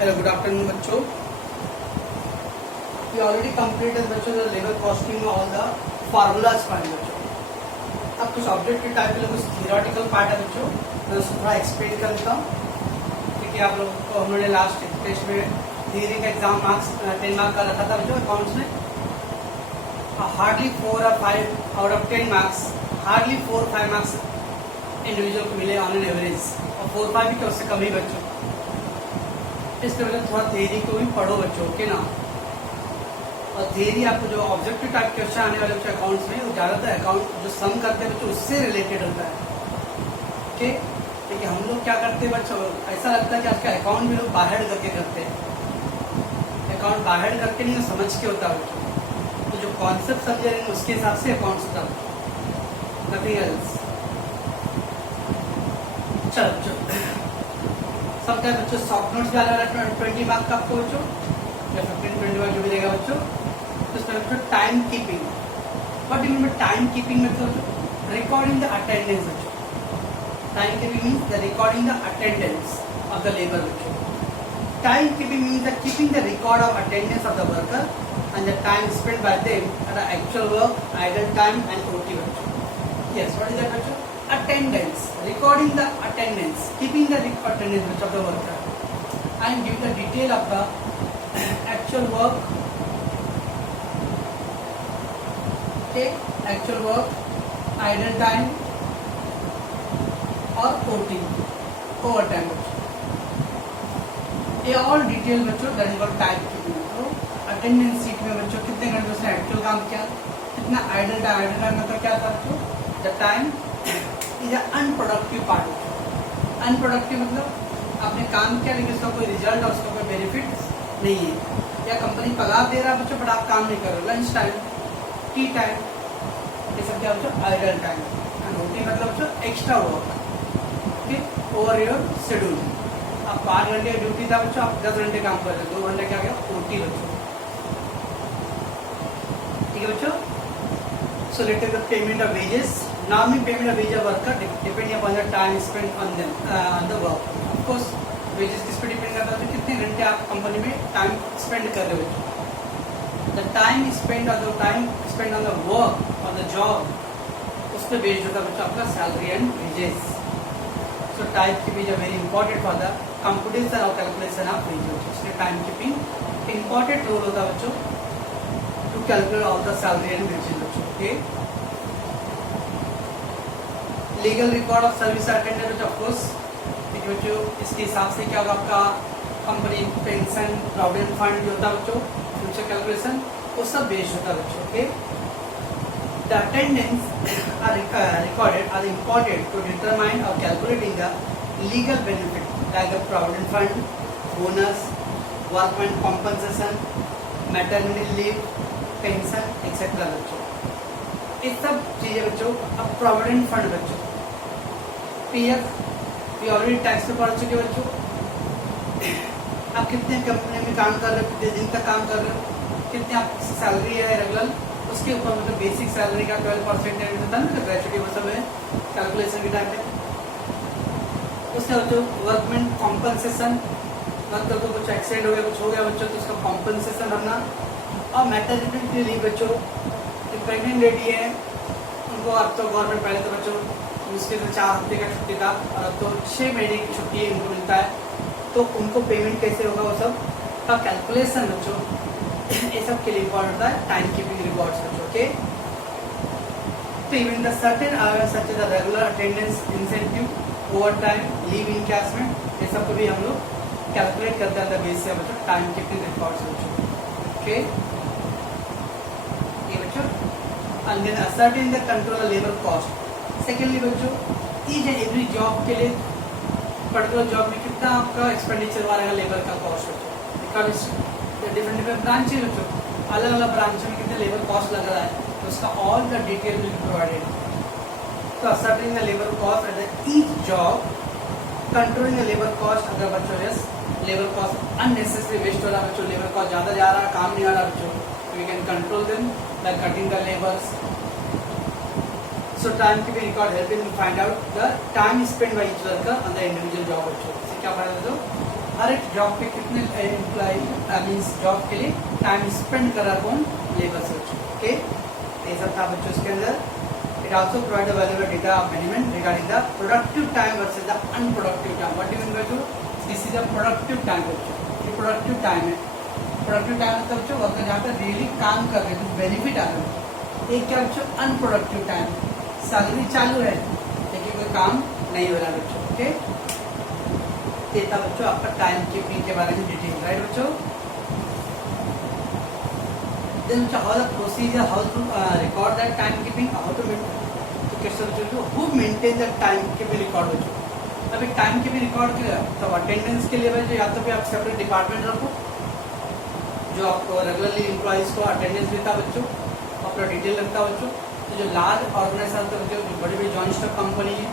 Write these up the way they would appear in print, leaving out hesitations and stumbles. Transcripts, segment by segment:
Hello good afternoon बच्चों. We already completed बच्चों the labor costing में all the formulas फाइंड बच्चों. अब कुछ ऑब्जेक्टिव टाइप के कुछ थियोरेटिकल पार्ट है बच्चों, मैं उसको थोड़ा एक्सप्लेन कर देता हूँ क्योंकि आप लोग को हमने लास्ट टेस्ट में थियरी का एग्जाम मार्क्स 10 मार्क्स का रखा था बच्चों अकाउंट्स में. हार्डली 4 और 5 out of 10 marks, hardly 4-5 marks individual को मिले ऑन एन एवरेज, और 4-5 भी तो उससे कम ही बच्चों. इस तरह थोड़ा थियरी को भी पढ़ो बच्चों, ओके ना. और थियरी आपको जो ऑब्जेक्टिव टाइप क्वेश्चन आने वाले बच्चों अकाउंट्स में, वो ज़्यादातर अकाउंट जो सम करते हैं बच्चों उससे रिलेटेड होता है. ओके, देखिए हम लोग क्या करते हैं बच्चों, ऐसा लगता है कि आज का अकाउंट भी लोग बाहर करके करते हैं. अकाउंट बाहर करके नहीं, समझ के होता है बच्चों. तो जो कॉन्सेप्ट समझे रहेंगे उसके हिसाब से अकाउंट्स होता है, नथिंग एल्स. चलो बच्चों, समझाए बच्चों. सॉफ्ट नोट्स डाला 20 मार्क्स का आपको बच्चों, या 15-20 मार्क्स जो भी देगा बच्चों. तो इसमें बच्चों time keeping. What do you mean time keeping मतलब रिकॉर्डिंग द अटेंडेंस बच्चों. Time keeping means the recording the attendance of the labour बच्चों. Time keeping means the keeping the record of attendance of the worker and the time spent by them at the actual work, idle time and OT बच्चों. Yes, what is that बच्चों? Attendance, recording the attendance, keeping the attendance of the worker, and give the detail of the actual work, okay, actual work, idle time और OT, overtime बच्चों. ये all detail बच्चों that is what time keeping. Attendance sheet में बच्चों कितने घंटे उसने actual काम किया, कितना आइडल टाइम मतलब क्या था बच्चों. The time is unproductive part. Unproductive मतलब आपने काम किया लेकिन उसका कोई रिजल्ट और उसका कोई बेनिफिट नहीं है, या कंपनी पगार दे रहा है बच्चों बट आप काम नहीं कर रहे. लंच टाइम, टी टाइम, ये सब क्या बच्चों आइडल टाइम. एंड ओटी मतलब बच्चों एक्स्ट्रा वर्क, ठीक, ओवर योर शेड्यूल. आप 5 घंटे ड्यूटी था बच्चों, आप 10 घंटे काम कर रहे, 2 घंटे क्या गया ओटी बच्चों. So let us the payment of wages. Normally payment of wage of worker depending upon the time spent on them on the work. Of course wages किस पे डिपेंड करता है, तो कितने घंटे आप कंपनी में टाइम स्पेंड कर रहे हो. The time spent or the time spent on the work or the job, उस पे बेस्ड होता है बच्चों आपका salary and wages. So time keeping is very important for the computation or calculation of wages. इसलिए time keeping important रोल होता है बच्चों to calculate all the salary and wages बच्चों. Okay, legal record of service attendant बच्चों of course देखिए बच्चों, इसके हिसाब से क्या होगा आपका कंपनी पेंशन प्रोविडेंट फंड जो होता है बच्चों, फ्यूचर कैलकुलेशन वो सब बेस्ड होता है बच्चों. Okay, the attendance are recorded are important to determine और calculating the legal benefit like the provident fund, bonus, workman compensation, maternity leave, pension etcetera बच्चों. ये सब चीजें बच्चों. अब प्रोविडेंट फंड बच्चों, पीएफ ये ऑलरेडी टैक्स पे पढ़ चुके बच्चों. आप कितने कंपनी में काम कर रहे हो, कितने दिन तक काम कर रहे हो, कितने आप सैलरी है रेगुलर, उसके ऊपर मतलब बेसिक सैलरी का 12% होता है ना ग्रेचुटी, वो सब है कैलकुलेशन के टाइम पे. उसके बच्चों वर्कमैन कॉम्पनसेशन, मतलब तो कुछ एक्सीडेंट हो गया कुछ हो गया बच्चों तो उसका कॉम्पनसेशन भरना. और मैटरनिटी लीव बच्चों, जो प्रेग्नेंट लेडी है उनको अब तो गवर्नमेंट पहले तो बच्चों मुश्किल से 4 हफ्ते का छुट्टी था और अब तो 6 महीने की छुट्टी उनको मिलता है, तो उनको पेमेंट कैसे होगा वो सब का कैलकुलेशन बच्चों. ये सब के लिए इम्पोर्टेंट होता है टाइम कीपिंग रिकॉर्ड्स बच्चों. ओके, तो even the certain hours such as the regular attendance, incentive, overtime, leave encashment, ये सब को भी हम लोग कैलकुलेट करते हैं बेस से बच्चों टाइम कीपिंग रिकॉर्ड्स बच्चों. ओके, ये बच्चों and then ascertain the control of labor cost. Secondly बच्चों ईच एंड एवरी जॉब के लिए पर्टिकुलर जॉब में कितना आपका एक्सपेंडिचर वाला लेबर का कॉस्ट बच्चों, बिकॉज डिफरेंट डिफरेंट ब्रांच है बच्चों, अलग अलग ब्रांच में कितने लेबर कॉस्ट लग रहा है तो उसका all the detail will be provided. तो ascertaining the labor cost at each job, controlling the labour cost. अगर बच्चों yes labour cost unnecessary waste हो रहा है बच्चों, लेबर कॉस्ट ज़्यादा जा रहा है, काम नहीं आ रहा बच्चों, we can control them by cutting the labors. So time keeping record helping to find out the time spent by each worker on the individual job बच्चों. इससे क्या फायदा बच्चों, हर एक जॉब पे कितने एम्प्लॉय मीन्स जॉब के लिए टाइम स्पेंड कर रहा कौन, लेबर से। ओके, ये सब था बच्चों इसके अंदर। It also provide valuable data of management regarding the productive time versus the unproductive time. What do mean बच्चों, this is a productive time बच्चों, ये प्रोडक्टिव टाइम है। प्रोडक्टिव टाइम मतलब बच्चों वर्कर जहाँ पर रियली काम कर रहे हैं, कुछ बेनिफिट आ रहा है। एक क्या बच्चों, अनप्रोडक्टिव टाइम, सैलरी चालू है लेकिन कोई काम नहीं हो रहा बच्चों। ओके, ये था बच्चों आपका टाइम कीपिंग के बारे में डिटेल, राइट बच्चों। Then how the procedure, how to record that time keeping, how to तो कैसे बच्चों who maintain the time keeping record बच्चों। अभी टाइम कीपिंग रिकॉर्ड के तो अटेंडेंस के लिए बच्चों या तो फिर आप सेपरेट डिपार्टमेंट रखो जो आपको रेगुलरली एम्प्लॉइज को अटेंडेंस देता बच्चों, अपना डिटेल रखता बच्चों। तो जो लार्ज ऑर्गेनाइजेशन होते हैं, जो बड़ी बड़ी जॉइंट स्टॉक कंपनी है,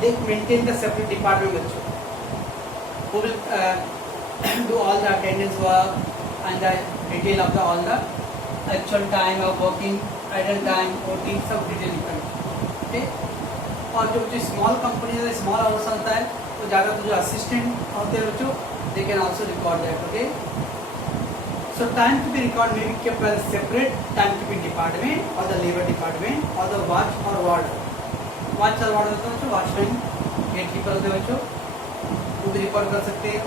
दे मेंटेन द सेपरेट डिपार्टमेंट बच्चों, who will do all the attendance work and the detail of the all the actual time of working, idle time, OT, सब डिटेल लिखा है। ओके, और जो स्मॉल कंपनी है, small house होता है, तो ज़्यादा तो जो असिस्टेंट होते हैं बच्चों, they can also record that. Okay, so time keeping record में भी kept by the separate time keeping department और द लेबर डिपार्टमेंट और द वॉच और वार्ड। वॉच और वार्ड होता है बच्चों, वॉचमैन, गेट कीपर होते हैं बच्चों, वो भी रिकॉर्ड कर सकते हैं।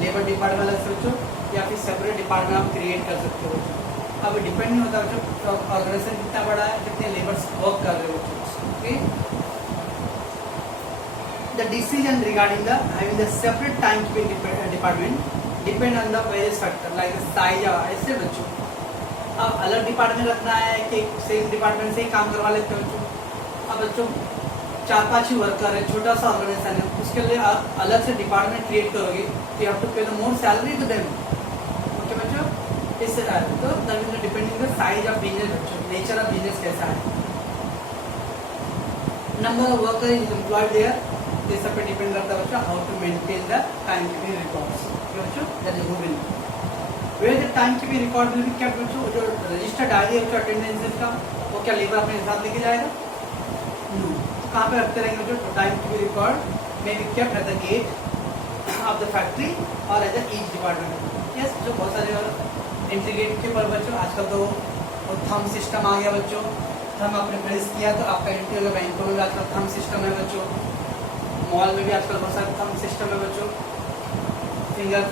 लेबर डिपार्टमेंट अलग से बच्चों, या फिर सेपरेट डिपार्टमेंट आप क्रिएट कर सकते हो बच्चों। अब डिपेंड नहीं होता बच्चों ऑर्गेनाइजेशन कितना बड़ा है, कितने लेबर्स वर्क कर रहे हो बच्चों। Okay, the decision regarding the having the separate time keeping department depend on the various factor like the size. ऐसे बच्चों अब अलग डिपार्टमेंट रखना है कि सेम डिपार्टमेंट से ही काम करवा लेते हो बच्चों। अब बच्चों 4-5 ही वर्कर है, छोटा सा ऑर्गेनाइजेशन है, उसके लिए आप अलग से डिपार्टमेंट क्रिएट करोगे तो you have to pay the more salary to them. Okay बच्चों, इससे तो that is depending the size of business बच्चों, नेचर ऑफ बिजनेस कैसा है, number of worker is employed there, ये सब पे डिपेंड करता है बच्चों how to maintain the time keeping records. बच्चों that is who will where the time keeping record will be kept बच्चों। जो रजिस्टर्ड डायरी है बच्चों अटेंडेंस का, वो क्या लेबर अपने साथ लेके जाएगा? नो, कहाँ पे रखते रहेंगे जो टाइम कीपिंग रिकॉर्ड में be kept at the gate of the factory और at the each department. Yes, जो बहुत सारे एंट्री गेट के पर बच्चों आजकल तो थंब सिस्टम आ गया बच्चों। थंब आपने प्रेस किया तो आपका एंट्री होगा। बैंकों में भी आजकल थंब सिस्टम है बच्चों, मॉल में भी आजकल बहुत सारे थंब सिस्टम है बच्चों। फिंगर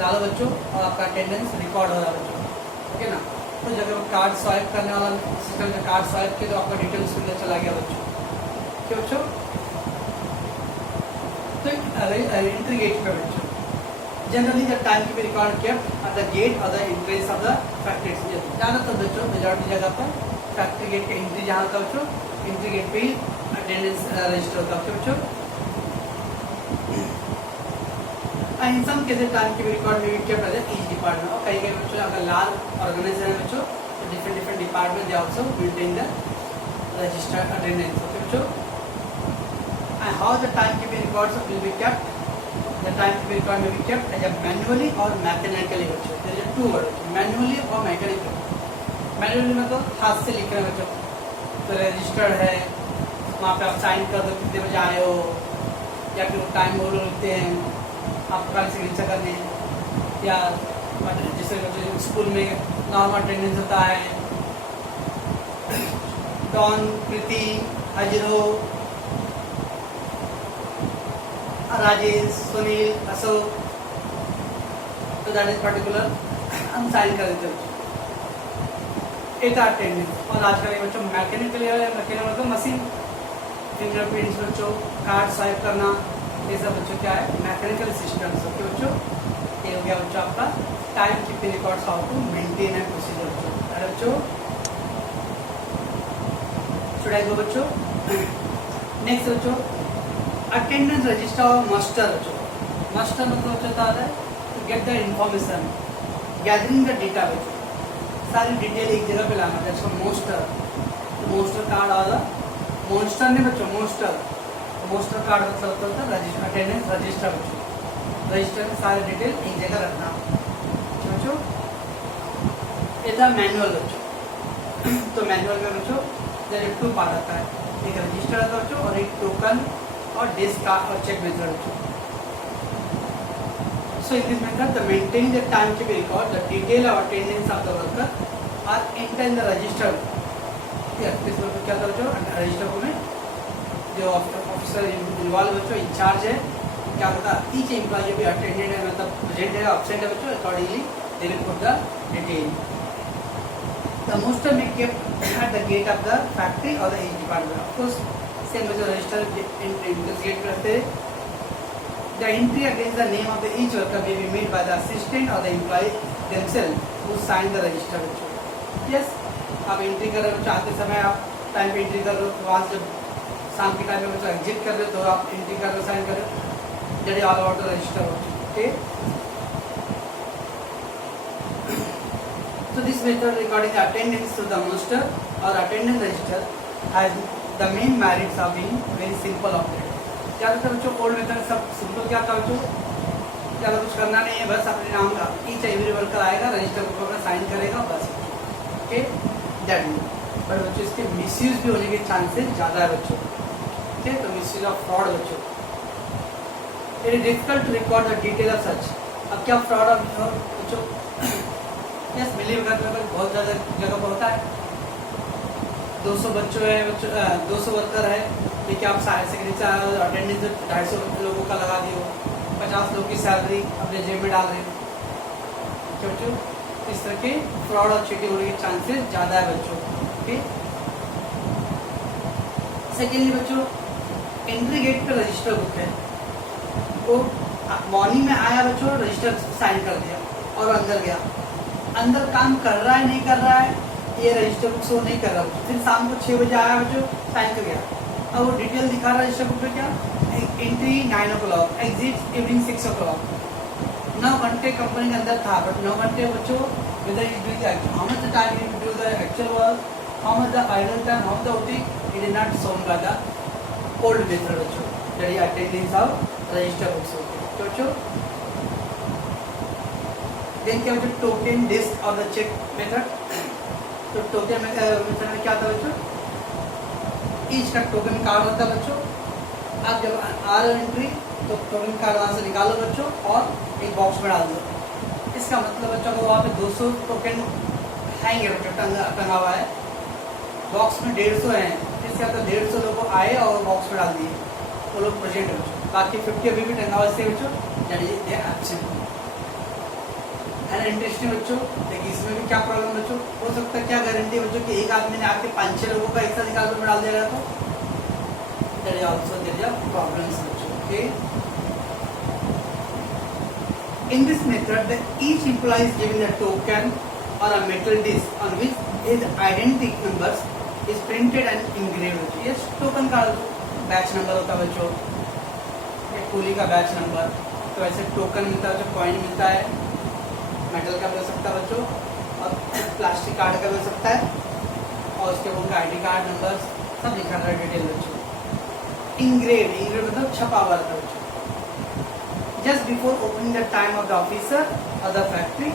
डालो बच्चों और आपका अटेंडेंस रिकॉर्ड हो रहा है बच्चों। ओके ना, तो जब कार्ड स्वाइप करने वाला सिस्टम में कार्ड स्वाइप किया तो आपका डिटेल उसके अंदर चला गया बच्चों। बच्चों तो एंट्री गेट पे बच्चों generally the time keeping record kept at the gate और the entrance of the factory. ज़्यादातर बच्चों मेजॉरिटी जगह पर फैक्ट्री गेट का एंट्री जहाँ होता है बच्चों, एंट्री गेट पे ही अटेंडेंस रजिस्टर होता है बच्चों। In some cases time keeping record में भी kept at the each department. और कई बच्चों अगर लार्ज ऑर्गेनाइजेशन है बच्चों तो different department they also maintain the registered attendance. Okay बच्चों, and how the time keeping records will be kept, the time keeping record may be kept either manually or mechanically बच्चों। there is two word manually और mechanically। manually मतलब हाथ से लिख रहे हैं बच्चों, तो रजिस्टर्ड है, वहाँ पे आप साइन कर दो कितने बजे आए हो, या फिर टाइम वो लिखते हैं आपको खाली सिग्नेचर करने, या जैसे बच्चों स्कूल में नॉर्मल अटेंडेंस होता है, डॉन, प्रीति, हाजिरो, राजेश, सुनील, अशोक, तो दैट इज पर्टिकुलर हम साइन कर देते हैं एक अटेंडेंस। और आजकल बच्चों मैकेनिकली मैकेनिकल मतलब मशीन, फिंगरप्रिंट्स बच्चों, कार्ड स्वाइप करना, ये सब बच्चों क्या है मैकेनिकल सिस्टम्स। ओके बच्चों, ये हो गया बच्चों आपका time keeping records how to maintain and procedure बच्चों। अरे बच्चों शुड आई गो बच्चों नेक्स्ट बच्चों अटेंडेंस रजिस्टर और मस्टर बच्चों। मस्टर मतलब होता है to get the information, gathering the data बच्चों, सारी डिटेल एक जगह पे लाना। जैसे मोस्टर, तो मोस्टर कार्ड आ रहा, मोस्टर ने बच्चों मोस्टर कार्ड मतलब होता है रजिस्टर, अटेंडेंस रजिस्टर बच्चों। रजिस्टर में सारी डिटेल एक जगह रखना बच्चों। ये था मैनुअल बच्चों। तो मैनुअल में बच्चों जैसे 2 पार्ट आता है, एक रजिस्टर आता है बच्चों और एक टोकन और डेस्क का और चेक मेथड बच्चों। So in this method, the maintaining the timekeeping record, the detail of attendance of the worker are entered in the register. Yes, this worker क्या करो जो register में जो ऑफिसर इन्वॉल्व बच्चों इंचार्ज है क्या होता है ईच एम्प्लॉय जो भी अटेंडेंट है मतलब प्रेजेंट है एब्सेंट है बच्चों accordingly they will put the detail. The muster may kept at the gate of the factory or the each department. Of course, same as the register entry because gate करते the entry against the name of the each worker may be made by the assistant or the employee themselves who sign the register. Yes, आप entry कर रहे हो चाहते समय आप time पे entry कर रहे हो तो वहाँ जब शाम के टाइम में बच्चा एग्जिट कर रहे हो तो आप एंट्री कर रहे हो साइन कर रहे हो जैसे ऑल ओवर द रजिस्टर हो. Okay, so this method recording the attendance to the muster or attendance register has the main merits of being very simple operated. ज़्यादातर बच्चों ओल्ड मेथड सब सिंपल क्या था बच्चों ज़्यादा कुछ करना नहीं है बस अपने नाम का ईच एवरी वर्कर आएगा रजिस्टर को अपना साइन करेगा बस. ओके दैट मीन बट बच्चों इसके मिसयूज भी होने के चांसेस ज़्यादा है बच्चों. ओके तो मिसयूज ऑफ फ्रॉड बच्चों it is difficult to record the detail of such. अब क्या फ्रॉड ऑफ बच्चों यस मिली भगत में बहुत ज़्यादा जगह पर होता है. 200 बच्चों है 200 वर्कर है देखिए आप सिग्नेचर अटेंडेंस 250 लोगों का लगा दिए हो 50 लोग की सैलरी अपने जेब में डाल रहे हो बच्चों. इस तरह के फ्रॉड और चीटिंग होने के चांसेस ज़्यादा है बच्चों. ओके सेकेंडली बच्चों एंट्री गेट पे रजिस्टर बुक है वो मॉर्निंग में आया बच्चों रजिस्टर साइन कर दिया और अंदर गया अंदर काम कर रहा है नहीं कर रहा है ये रजिस्टर बुक शो नहीं कर रहा बच्चों. फिर शाम को 6 बजे आया बच्चों साइन कर गया अब वो डिटेल दिखा रहा है रजिस्टर बुक पे क्या entry 9 o'clock exit evening 6 o'clock. 9 घंटे कंपनी के अंदर था बट 9 घंटे बच्चों whether you do the how much the time you do the actual work, how much the idle time, how the OT, it is not shown by the old method बच्चों that is attendance of register books होते बच्चों. then क्या बच्चों token disc और the check method. तो token method में क्या था बच्चों ईच का टोकन कार्ड होता है बच्चों. आप जब आ रहे हो एंट्री तो टोकन कार्ड वहाँ से निकालो बच्चों और एक बॉक्स में डाल दो. इसका मतलब बच्चों को वहाँ पे 200 टोकन हैंग है बच्चों टंगा हुआ है बॉक्स में 150 है. इसका तो 150 लोगों आए और बॉक्स में डाल दिए वो लोग प्रेजेंट है बच्चों. बाकी 50 अभी भी टंगा हुआ इससे बच्चों दे एब्सेंट. इंटरेस्टिंग बच्चों देखिए इसमें भी क्या प्रॉब्लम बच्चों हो सकता है क्या गारंटी बच्चों कि एक आदमी ने आपके 5-6 लोगों का एक साथ निकाल में डाल देगा तो that is also there are problems बच्चों. Okay in this method the each employee is given a token or a metal disc on which his identity numbers is printed and engraved. yes token का batch number होता है बच्चों एक coolie का batch number तो ऐसे token मिलता है जो कॉइन मिलता है मेटल का भी हो सकता है बच्चों और प्लास्टिक कार्ड का भी हो सकता है और उसके उनका आईडी कार्ड नंबर सब लिखा रहा है डिटेल बच्चों. इंग्रेव मतलब छपा हुआ रहता है बच्चों. Just before opening the time of the officer or the factory,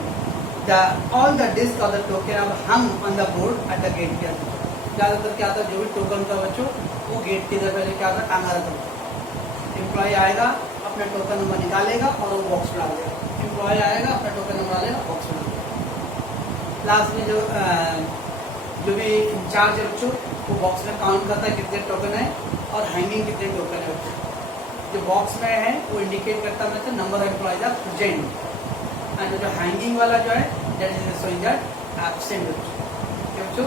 all the disc or the token are hung on the board at the gate के अंदर. ज़्यादातर क्या आता है जो भी टोकन था बच्चों वो गेट के इधर पहले क्या होता टांगा रहता है. एम्प्लॉय आएगा अपना टोकन नंबर निकालेगा और वो बॉक्स में डाल देगा. एम्प्लॉय आएगा अपना टोकन नंबर डालेगा बॉक्स में डाल देगा. लास्ट में जो भी इंचार्ज है बच्चों वो बॉक्स में काउंट करता है कितने टोकन है और हैंगिंग कितने टोकन है बच्चों. जो बॉक्स में है वो इंडिकेट करता है मतलब number of employees are present and जो हैंगिंग वाला जो है that is showing that absent बच्चों.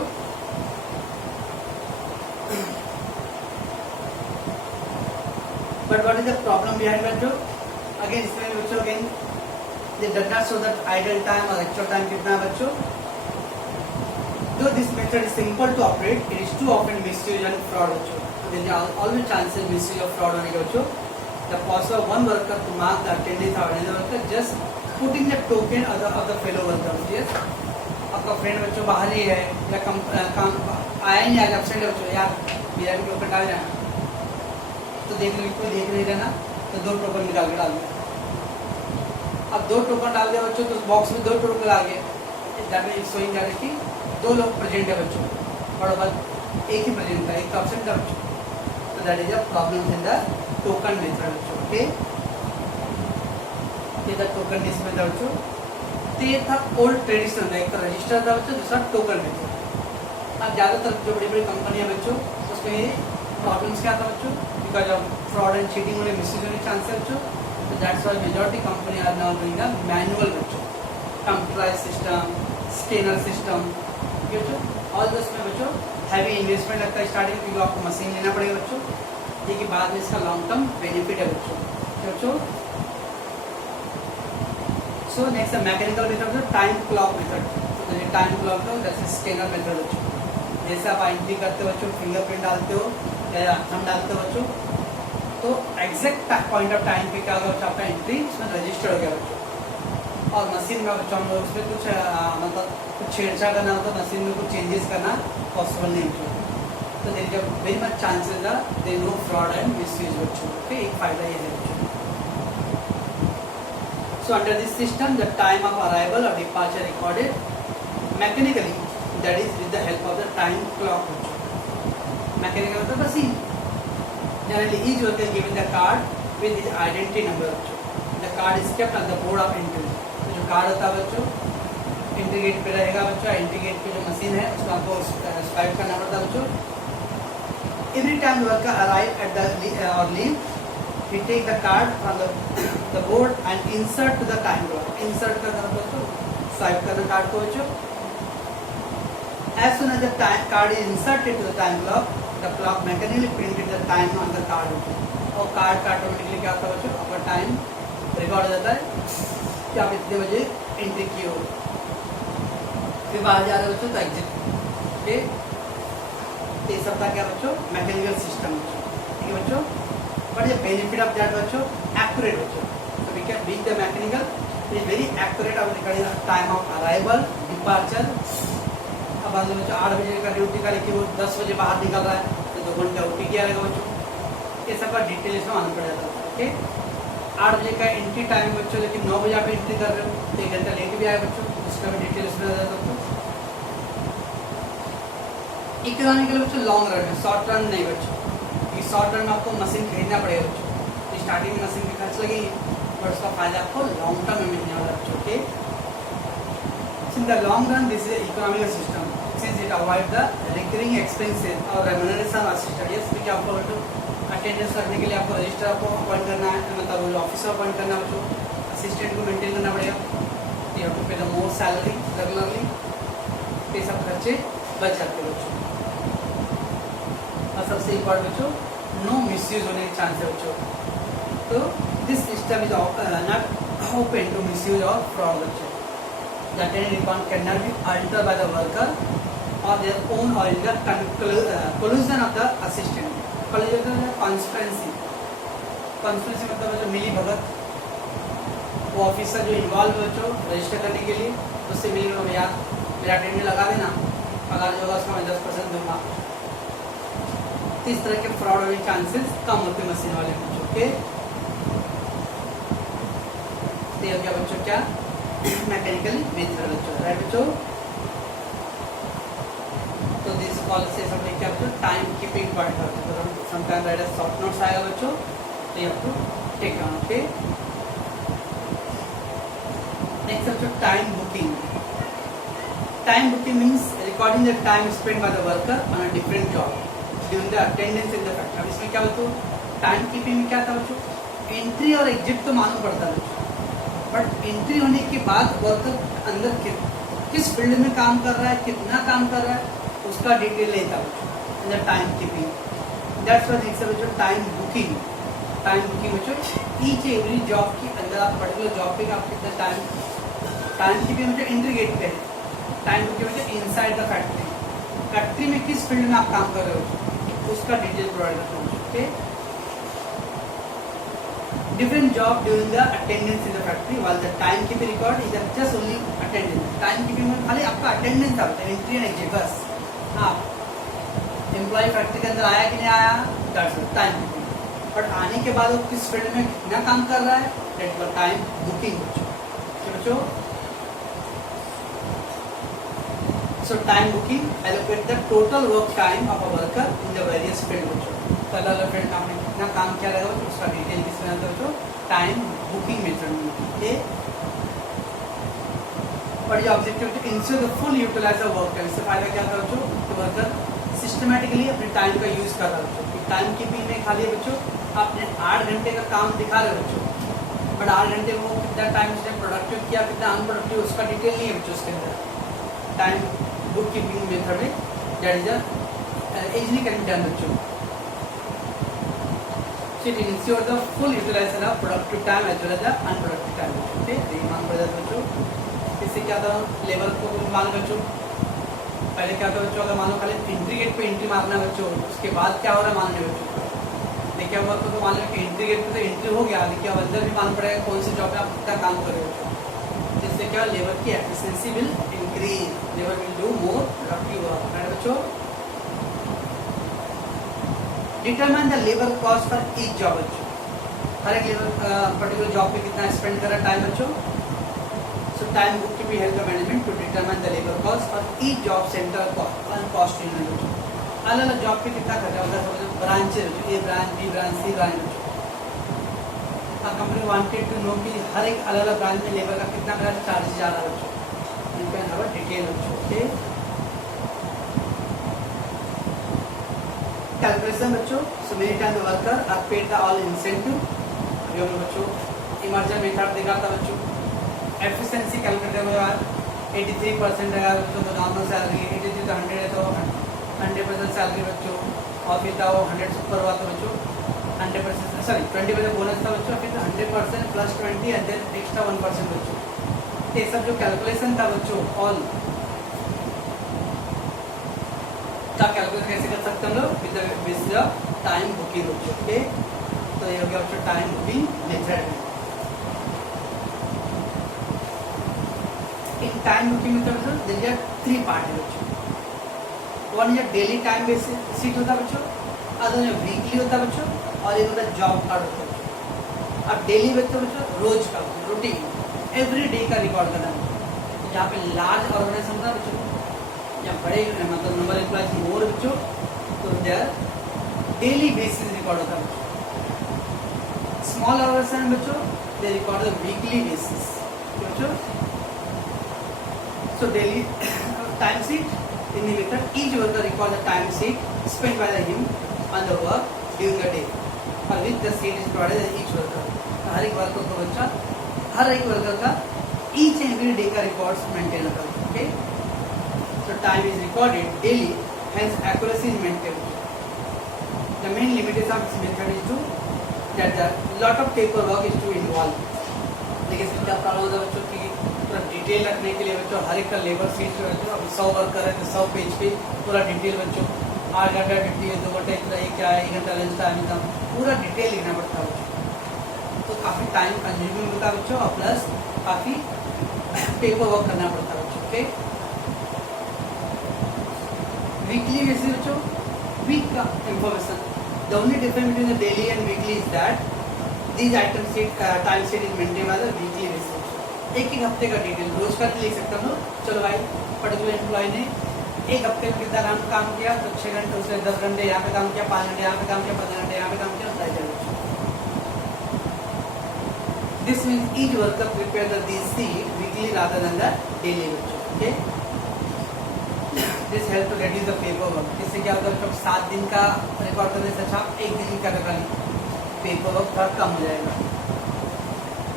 But what is the problem behind बच्चों अगेन इसमें बच्चों again they does not show that idle time और एक्चुअल टाइम कितना है बच्चों. Though this method is simple to operate, it is too often misused and fraud बच्चों. There are always chances misuse of fraud होने के बच्चों. The process of one worker to mark the attendance of another worker just putting the token of the fellow worker. Yes, आपका friend बच्चों बाहर ही है या काम आया नहीं आज एब्सेंट है बच्चों यार मेरा भी टोकन डाल जाना तो देख नहीं रहना तो 2 टोकन निकाल के डाल दिया. अब 2 टोकन डाल दिया बच्चों तो बॉक्स में 2 टोकन आ गए. दैट मीन्स शोइंग दैट कि 2 लोग प्रेजेंट है बच्चों और बस एक ही प्रेजेंट था एक एब्सेंट था बच्चों. So that is a problem in the token method. Okay. इधर टोकन इसमें था बच्चों। तो ये था ओल्ड ट्रेडिशनल, एक तो रजिस्टर था बच्चों, दूसरा टोकन मेथड। अब ज़्यादातर जो बड़ी बड़ी कंपनियां बच्चों उसमें प्रॉब्लम्स क्या था बच्चों, because of fraud and cheating होने, मिसयूज होने चांस है बच्चों। तो that's why majority company are now doing the manual बच्चों, कंप्यूटराइज सिस्टम, स्कैनर सिस्टम, ठीक है बच्चों। ऑल दिस में बच्चों हैवी इन्वेस्टमेंट लगता है स्टार्टिंग, क्योंकि आपको मशीन लेना पड़ेगा बच्चों, लेकिन बाद में इसका लॉन्ग टर्म बेनिफिट है बच्चों, ठीक है बच्चों। So next mechanical method, time clock method. तो ये टाइम क्लॉक है, जैसे स्कैनर मेथड बच्चों, जैसे आप एंट्री करते हो बच्चों, फिंगरप्रिंट डालते हो या थंब डालते हो बच्चों, तो एग्जैक्ट पॉइंट ऑफ टाइम पे क्या होगा बच्चों, आपका एंट्री उसमें रजिस्टर हो गया बच्चों। और मशीन में बच्चों हम लोग उसमें कुछ मतलब कुछ छेड़छाड़ करना होता है, मशीन में कुछ चेंजेस करना पॉसिबल नहीं बच्चों। तो there is very much chances that there no fraud and misuse बच्चों। ओके, एक फायदा ये है बच्चों। So under this system, the time of arrival or departure recorded mechanically, that is with the help of the time clock. Mechanical मतलब machine. Generally, each worker is given the card with his identity number. The card is kept on the board of entry. तो जो card होता है बच्चों, entry gate पे रहेगा बच्चों। Entry gate पे जो मशीन है उसको आपको स्वाइप करना पड़ता है बच्चों। Every time worker arrive at the or leave, we take the card from the board and insert to the time clock. Insert करना बच्चों, स्वाइप करना कार्ड को बच्चों। As soon as the time card is inserted to the time clock, the clock mechanically printed the time on the card. और card का automatically क्या होता है बच्चों, आपका टाइम रिकॉर्ड हो जाता है कि आप इतने बजे एंट्री किए हो। फिर बाहर जा रहे हो बच्चों तो एग्जिट। ओके, ये सब था क्या बच्चों, मैकेनिकल सिस्टम बच्चों, ठीक है बच्चों। बट ये बेनिफिट ऑफ दैट बच्चों, एक्यूरेट बच्चों। तो we can beat the mechanical is very accurate of recording time of arrival, departure. अब मान लो बच्चों 8 बजे का ड्यूटी का, लेकिन वो 10 बजे बाहर निकल रहा है तो 2 घंटा ओटी किया रहेगा बच्चों। ये सब का डिटेल इसमें आना पड़ जाता है। ओके, 8 बजे का एंट्री टाइम बच्चों, लेकिन 9 बजे आप एंट्री कर रहे हो तो 1 घंटा लेट भी आए बच्चों, उसका भी डिटेल इसमें आ जाता है बच्चों। इकोनॉमिकल बच्चों लॉन्ग रन है, शॉर्ट रन नहीं बच्चों। शॉर्ट रन में आपको मशीन खरीदना पड़ेगा बच्चों, स्टार्टिंग में मशीन के खर्च लगेगी, बट उसका फायदा आपको लॉन्ग टर्म में मिलने वाला बच्चों। Okay, in the long run this is economical system since it avoid the recurring expenses और रेम्यूनरेशन असिस्टेंट। ये देखिए आपको बच्चों अटेंडेंस करने के लिए आपको रजिस्टर आपको अपॉइंट करना है, मतलब ऑफिसर अपॉइंट करना है बच्चों, असिस्टेंट को मेंटेन करना पड़ेगा, you have to pay the more salary regularly. ये सब खर्चे बच जाते हैं बच्चों। और सबसे इम्पोर्टेंट बच्चों, नो मिसयूज होने के चांस है बच्चों। तो this system is not open to misuse और फ्रॉड बच्चों। The attended account cannot be altered by the worker or their own or in the collusion of the assistant. Collusion is conspiracy. Conspiracy मतलब बच्चों मिली भगत, वो officer जो involve है बच्चों register करने के लिए, उससे मिली भगत, यार मेरा अटेंडेंट लगा देना, पगार जो होगा उसका मैं 10% दूंगा। तो इस तरह के फ्रॉड होने के चांसेस कम होते हैं मशीन वाले बच्चों के। तो क्या बच्चों, क्या मैकेनिकल मेथड बच्चों, राइट बच्चों। तो दिस कॉल से सब क्या बच्चों, टाइम कीपिंग पार्ट करते हैं। तो समटाइम राइट शॉर्ट नोट्स आएगा बच्चों, तो you have to take down. Okay, next बच्चों time booking. Time booking means recording the time spend by the worker on a different job during the attendance in the factory. अब इसमें क्या बच्चों, time keeping में क्या था बच्चों, entry और एग्जिट तो मालूम पड़ता है बच्चों, बट एंट्री होने के बाद वर्कर अंदर किस फील्ड में काम कर रहा है, कितना काम कर रहा है, उसका डिटेल लेता है time keeping. That's why next बच्चों टाइम बुकिंग। टाइम बुकिंग बच्चों ईच एवरी जॉब की अंदर आप पर्टिकुलर जॉब पे आप कितना टाइम कीपिंग बच्चों एंट्री गेट पे है, टाइम बुकिंग बच्चों इनसाइड द फैक्ट्री, फैक्ट्री में किस फील्ड में आप काम कर रहे हो उसका डिटेल प्रोवाइड करता हूँ। Okay, different job during the attendance in the factory while the time keeping record is just only attendance. Time keeping में खाली आपका attendance आता है, entry and exit बस। हाँ, employee फैक्ट्री के अंदर आया कि नहीं आया, that's time keeping। बट आने के बाद वो किस फील्ड में कितना काम कर रहा है, that's the time booking बच्चों। So time booking allocate the total work time of a worker in the various field बच्चों। अलग अलग फील्ड में आपने कितना काम किया रहेगा उसका डिटेल किसमें आता है बच्चों, टाइम बुकिंग मेथड में. ओके, और ये objective to ensure the full utilise of work time. इससे फायदा क्या था बच्चों कि वर्कर सिस्टमेटिकली अपने टाइम का यूज कर रहा है बच्चों. टाइम कीपिंग में खाली बच्चों आपने 8 घंटे का काम दिखा रहे बच्चों, बट 8 घंटे में वो कितना टाइम उसने प्रोडक्टिव किया, कितना अनप्रोडक्टिव, उसका डिटेल नहीं है बच्चों उसके अंदर. टाइम बुक कीपिंग मेथड में that is easily can be done बच्चों. So it ensure the full utilization of productive time as well as the unproductive time. Okay, ये मान पड़ जाता बच्चों. इससे क्या था, लेबर को मान बच्चों पहले क्या था बच्चों, अगर मानो खाली एंट्री गेट पे एंट्री मारना बच्चों, उसके बाद क्या हो रहा है मान लो बच्चों. देखिए हुआ तो मान लो कि एंट्री गेट पे तो एंट्री हो गया, लेकिन अब अंदर भी मान पड़ेगा कौन सी जॉब पे आप कितना काम कर रहे हो. जिससे क्या लेबर की efficiency will increase, labour will do more productive work. Right बच्चों. Determine the labour cost for each job बच्चों. हर एक लेबर पर्टिकुलर जॉब पे कितना स्पेंड कर रहा है टाइम बच्चों. So time book to be help the management to determine the labour cost for each job centre cost in बच्चों. अलग अलग जॉब पे कितना खर्चा होता है, समझो ब्रांचेज, ए ब्रांच, बी ब्रांच, सी ब्रांच बच्चों. कंपनी वांटेड टू नो कि हर एक अलग अलग ब्रांच में लेबर का कितना चार्ज जा रहा है बच्चों. You can have a detail बच्चों. ओके, कैलकुलेशन बच्चों. So many time the worker are paid the all incentive. अभी हम बच्चों इमर्जन मेथड देखा था बच्चों. एफिशिएंसी कैलकुलेटर में 83% है बच्चों तो नॉर्मल सैलरी, 83 तो 100 है तो 100% सैलरी बच्चों. और फिर था वो 100 से ऊपर हुआ था बच्चों 100%, सॉरी 20% बोनस था बच्चों. फिर 100% प्लस 20 एंड देन एक्स्ट्रा 1% बच्चों. ये सब जो कैलकुलेशन था बच्चों ऑल का कैलकुलेट कैसे कर सकते हैं हम लोग विद द टाइम बुकिंग बच्चों. ओके, तो ये हो गया बच्चों time booking method. In time booking method में देयर आर 3 पार्ट है बच्चों. One is daily time basis sheet होता है बच्चों, अदर जो वीकली होता है बच्चों, और एक होता है जॉब कार्ड होता है बच्चों. अब डेली बच्चों रोज का रूटीन एवरी डे का रिकॉर्ड करना है. जहाँ पे लार्ज ऑर्गेनाइजेशन होता है बच्चों, या बड़े मतलब नंबर एम्प्लॉयज मोर बच्चों, तो देयर डेली बेसिस रिकॉर्ड होता है बच्चों. स्मॉल ऑर्गेनाइजेशन बच्चों दे रिकॉर्ड द वीकली बेसिस बच्चों. So daily time sheet in the method each worker record the time sheet spent by him on the work during the day, for which the sheet is provided to each worker. हर एक worker को बच्चा हर एक worker का each and every day का records maintain होता है. Okay, so time is recorded daily, hence accuracy is maintained. The main limitation of this method is to that the lot of paperwork is to involve. लेकिन इसमें क्या problem होता है बच्चों की पूरा डिटेल रखने के लिए बच्चों हर एक का लेबर शीट जो बच्चों अब 100 वर्कर है तो 100 पेज पे पूरा डिटेल बच्चों 8 घंटा ड्यूटी है, 2 घंटे इतना क्या है, 1 घंटा लंच टाइम था, पूरा डिटेल लिखना पड़ता है बच्चों. तो काफ़ी टाइम कंज्यूमिंग होता है बच्चों, और प्लस काफ़ी पेपर वर्क करना पड़ता है बच्चों. ओके, वीकली बेसिस बच्चों वीक का information. The only difference between the daily and weekly is that these item sheet time sheet is maintained by the weekly basis. एक हफ्ते का डिटेल रोज का लिख सकते हम लोग. चलो भाई पर्टिकुलर एम्प्लॉय ने एक हफ्ते में कितना काम किया, तो 6 घंटे उसने 10 घंटे यहाँ पे काम किया, 5 घंटे यहाँ पे काम किया, 15 घंटे यहाँ पे काम किया. This means each worker prepare the this sheet weekly rather than the daily. Okay, this help to reduce the paper work. इससे क्या होता है 7 दिन का रिकॉर्ड करने से अच्छा 1 दिन का रखा पेपर वर्क थोड़ा कम हो जाएगा.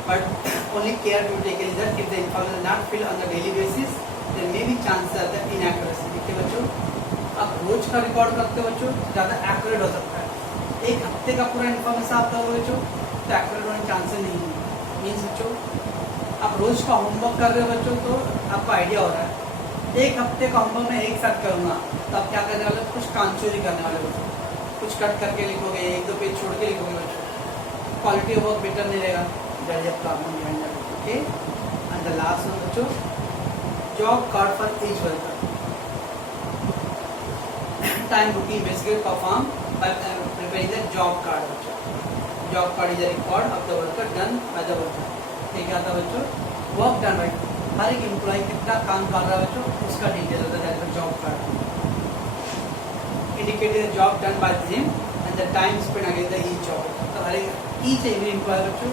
But only care to take is that if the information not fill on the daily basis there may be chances are that inaccuracy. देखिए बच्चों आप रोज का रिकॉर्ड करते हो बच्चों ज़्यादा एक्यूरेट हो सकता है. एक हफ्ते का पूरा इन्फॉर्मेशन आप करोगे बच्चों तो एक्यूरेट होने चांसेस नहीं है. मीन्स बच्चों आप रोज का होमवर्क कर रहे हो बच्चों तो आपको आइडिया हो रहा है. एक हफ्ते का होमवर्क मैं एक साथ करूँगा तो आप क्या करने वाले, कुछ कांचोरी करने वाले बच्चों, कुछ कट करके लिखोगे, 1-2 पेज छोड़ के लिखोगे बच्चों, क्वालिटी ऑफ वर्क बेटर नहीं रहेगा. That is problem behind that. Okay, and the last one बच्चों job card for each worker. Time booking basically perform by preparing the job card बच्चों. Job card is a record of the worker done by the worker. ठीक है आता बच्चों work done by हर एक employ कितना काम कर रहा है बच्चों उसका डिटेल होता है. That job card indicating the job done by him and the time spent against the each job. तो हर एक ईच एवरी एम्प्लॉय बच्चों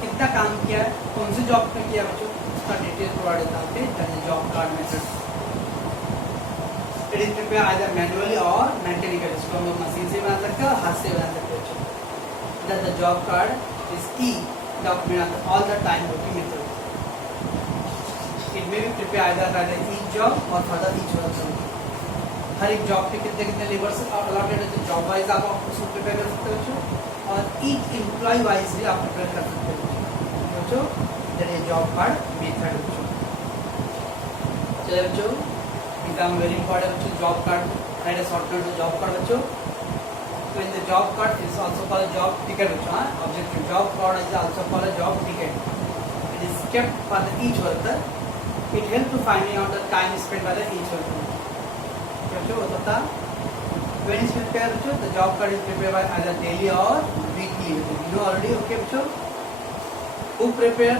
कितना काम किया है, कौन सी जॉब पे किया बच्चों, उसका डिटेल प्रोवाइड होता है। That is job card method. It is prepare either manually और मैकेनिकली, इसको हम लोग मशीन से बना सकते हैं और हाथ से बना सकते हैं बच्चों। That the job card is key document all the time working method. It may be prepare either each job और फॉर द ईच वर्क। हर एक जॉब पे कितने कितने लेबर्स अलॉटेड है, तो जॉब वाइज आप उसको प्रिपेयर कर सकते हो बच्चों, और ईच एम्प्लॉय वाइज भी आप प्रिपेयर कर सकते हो बच्चों। That is job card method बच्चों। चलिए बच्चों, एग्जाम वेरी इंपॉर्टेंट बच्चों। Job card right a shortcut to job card बच्चों। तो in the job card is also called job ticket बच्चों। Objective job card is also called job ticket. It is kept for the each worker. It help to finding out the time spend by the each worker बच्चों। होता when is prepared बच्चों, the job card is prepared by either daily or weekly, you know already, okay बच्चों। who prepare,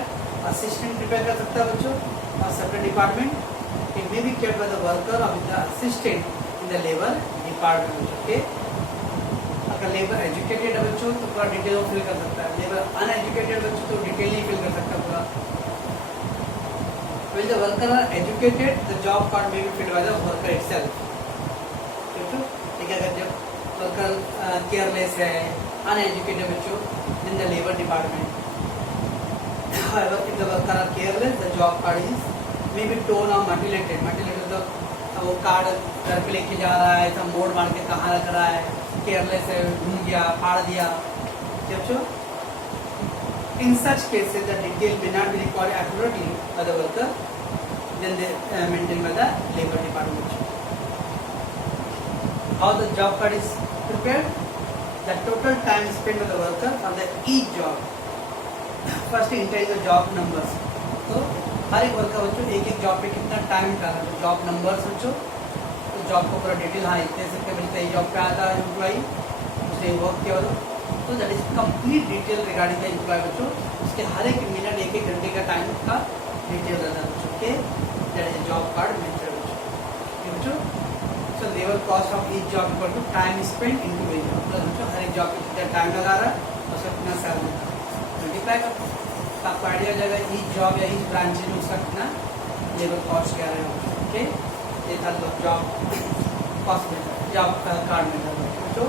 assistant prepare कर सकता है बच्चों, और separate department, it may be kept by the worker or with the assistant in the labor department बच्चों, okay। अगर labour educated है बच्चों तो पूरा डिटेल वो फिल कर सकता है, लेबर अनएजुकेटेड बच्चों तो डिटेल नहीं फिल कर सकता पूरा। when the worker are educated, the job card may be filled by the worker itself। ठीक है, अगर जब वर्कर केयरलेस है, अनएजुकेटेड बच्चों, in the labour department. however if the worker are careless, the job card is may be torn or mutilated। mutilated तो वो card घर पे लेके जा रहा है, तो मोड़ मार के कहाँ रख रहा है, केयरलेस है, घूम गया, फाड़ दिया बच्चों। in such cases the detail may not be recorded accurately by the worker, then they maintained by the labor department। How the job card is prepared, the total time spent by the worker for the each job। first enter the job numbers। तो हर एक worker बच्चों एक एक जॉब पे कितना time निकाला, तो जॉब नंबर्स बच्चों, तो जॉब को पूरा डिटेल, हाँ इतने से बच्चे ये जॉब पे आता है एम्प्लॉई, उसने वर्क किया तो that is complete detail regarding the employ बच्चों। उसके हर एक मिनट एक एक घंटे का टाइम का डिटेल रहता है बच्चों, okay. That is job card method बच्चों। So labor cost of each job equal to time spent into wage। मतलब बच्चों हर एक जॉब पे कितना टाइम लगा रहा है और उसका कितना सैलरी मल्टीप्लाई कर, तो आपको आइडिया हो जाएगा ईच जॉब या ईच ब्रांच में उसका कितना लेबर कॉस्ट क्या रहेगा, ओके। ये था job cost method, job card method बच्चों।